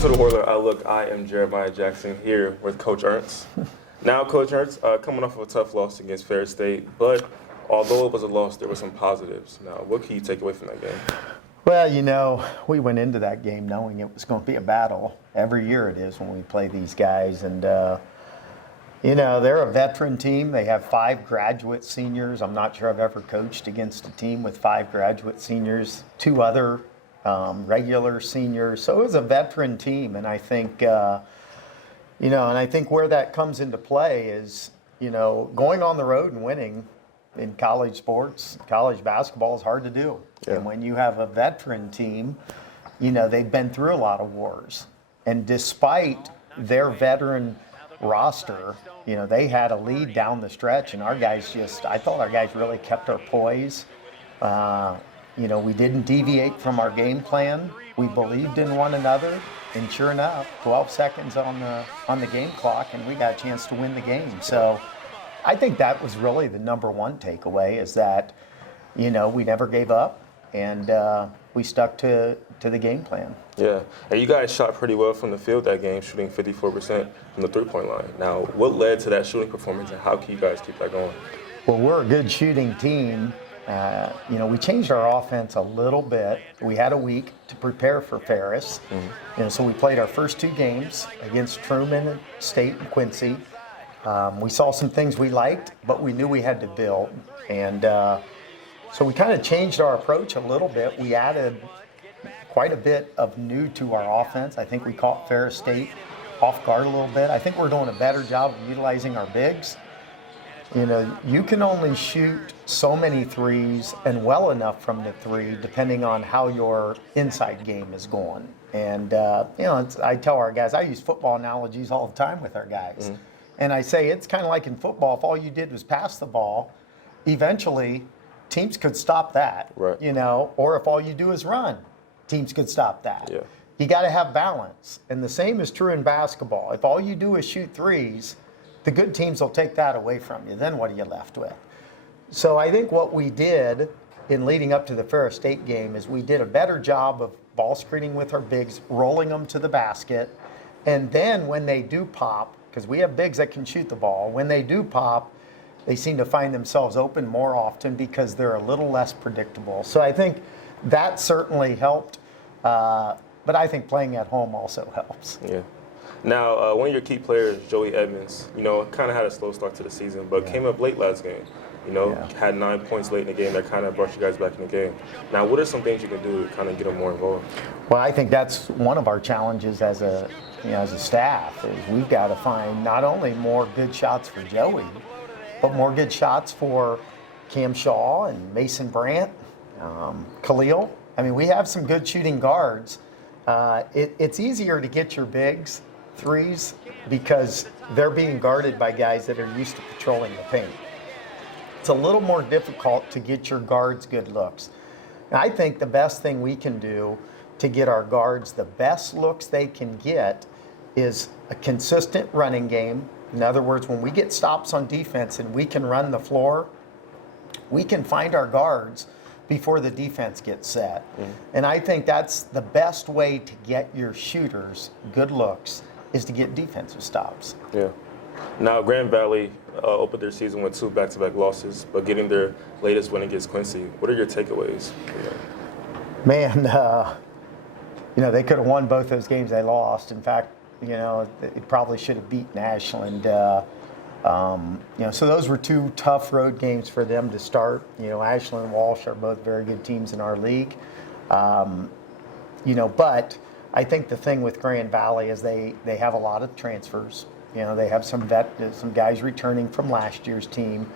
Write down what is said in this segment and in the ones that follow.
Welcome to the Horler Outlook. I am Jeremiah Jackson here with Coach Ernst. Now, Coach Ernst, coming off of a tough loss against Ferris State, but although it was a loss, there were some positives. Now, what can you take away from that game? Well, we went into that game knowing it was going to be a battle. Every year it is when we play these guys. And, they're a veteran team. They have 5 graduate seniors. I'm not sure I've ever coached against a team with 5 graduate seniors, 2 other regular seniors. So it was a veteran team. And I think, I think where that comes into play is, going on the road and winning in college sports, college basketball is hard to do. Yeah. And when you have a veteran team, they've been through a lot of wars. And despite their veteran roster, they had a lead down the stretch, and I thought our guys really kept our poise. We didn't deviate from our game plan. We believed in one another, and sure enough, 12 seconds on the game clock, and we got a chance to win the game. So I think that was really the number one takeaway, is that, we never gave up, and we stuck to the game plan. Yeah, and you guys shot pretty well from the field that game, shooting 54% from the three-point line. Now, what led to that shooting performance, and how can you guys keep that going? Well, we're a good shooting team. We changed our offense a little bit. We had a week to prepare for Ferris. Mm-hmm. So we played our first 2 games against Truman State and Quincy. We saw some things we liked, but we knew we had to build. And so we kind of changed our approach a little bit. We added quite a bit of new to our offense. I think we caught Ferris State off guard a little bit. I think we're doing a better job of utilizing our bigs. You can only shoot so many threes and well enough from the 3 depending on how your inside game is going. And, I tell our guys, I use football analogies all the time with our guys. Mm-hmm. And I say it's kind of like in football, if all you did was pass the ball, eventually teams could stop that, right. Or if all you do is run, teams could stop that. Yeah. You got to have balance. And the same is true in basketball. If all you do is shoot threes, the good teams will take that away from you. Then what are you left with? So I think what we did in leading up to the Ferris State game is we did a better job of ball screening with our bigs, rolling them to the basket. And then when they do pop, because we have bigs that can shoot the ball, when they do pop, they seem to find themselves open more often because they're a little less predictable. So I think that certainly helped. But I think playing at home also helps. Yeah. Now, one of your key players, Joey Edmonds, kind of had a slow start to the season, but came up late last game. Had 9 points late in the game that kind of brought you guys back in the game. Now, what are some things you can do to kind of get him more involved? Well, I think that's one of our challenges as a staff, is we've got to find not only more good shots for Joey, but more good shots for Cam Shaw and Mason Brandt, Khalil. I mean, we have some good shooting guards. It's easier to get your bigs threes because they're being guarded by guys that are used to patrolling the paint. It's a little more difficult to get your guards good looks. And I think the best thing we can do to get our guards the best looks they can get is a consistent running game. In other words, when we get stops on defense and we can run the floor, we can find our guards before the defense gets set. Mm-hmm. And I think that's the best way to get your shooters good looks, is to get defensive stops. Yeah. Now, Grand Valley opened their season with 2 back-to-back losses, but getting their latest win against Quincy. What are your takeaways? Man, they could have won both those games they lost. In fact, it probably should have beaten Ashland. So those were 2 tough road games for them to start. Ashland and Walsh are both very good teams in our league. But I think the thing with Grand Valley is they have a lot of transfers. They have some guys returning from last year's team.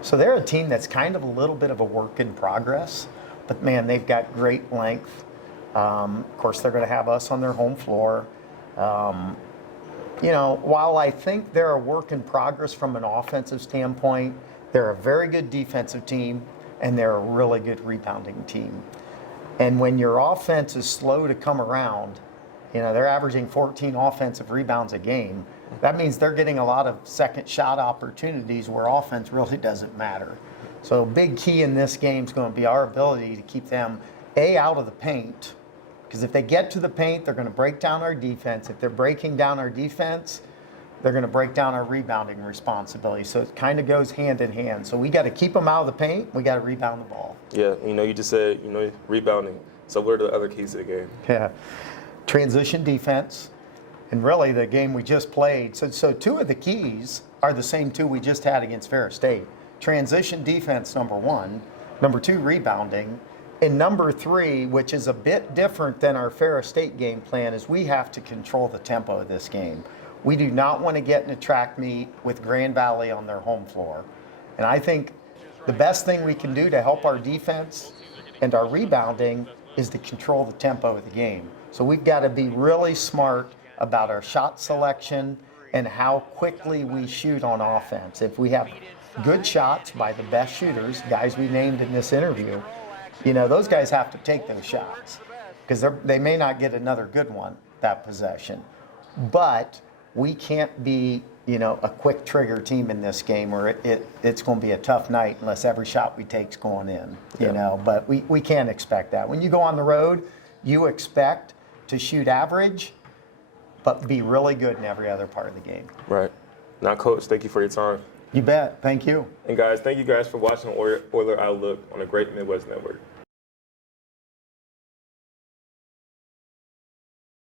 So they're a team that's kind of a little bit of a work in progress. But, man, they've got great length. Of course, they're going to have us on their home floor. While I think they're a work in progress from an offensive standpoint, they're a very good defensive team, and they're a really good rebounding team. And when your offense is slow to come around, they're averaging 14 offensive rebounds a game. That means they're getting a lot of second shot opportunities where offense really doesn't matter. So a big key in this game is going to be our ability to keep them, A, out of the paint, Because if they get to the paint, they're going to break down our defense. If they're breaking down our defense, they're going to break down our rebounding responsibility. So it kind of goes hand in hand. So we got to keep them out of the paint. We got to rebound the ball. Yeah, you just said, rebounding. So what are the other keys to the game? Yeah, transition defense, and really the game we just played. So two of the keys are the same two we just had against Ferris State. Transition defense, number one. Number two, rebounding. And number three, which is a bit different than our Ferris State game plan, is we have to control the tempo of this game. We do not want to get in a track meet with Grand Valley on their home floor. And I think the best thing we can do to help our defense and our rebounding is to control the tempo of the game. So we've got to be really smart about our shot selection and how quickly we shoot on offense. If we have good shots by the best shooters, guys we named in this interview, those guys have to take those shots because they may not get another good one that possession. But we can't be, a quick trigger team in this game, or it's going to be a tough night unless every shot we take's going in. But we can't expect that. When you go on the road, you expect to shoot average, but be really good in every other part of the game. Right. Now, Coach, thank you for your time. You bet. Thank you. And guys, thank you guys for watching Oiler Outlook on the Great Midwest Network.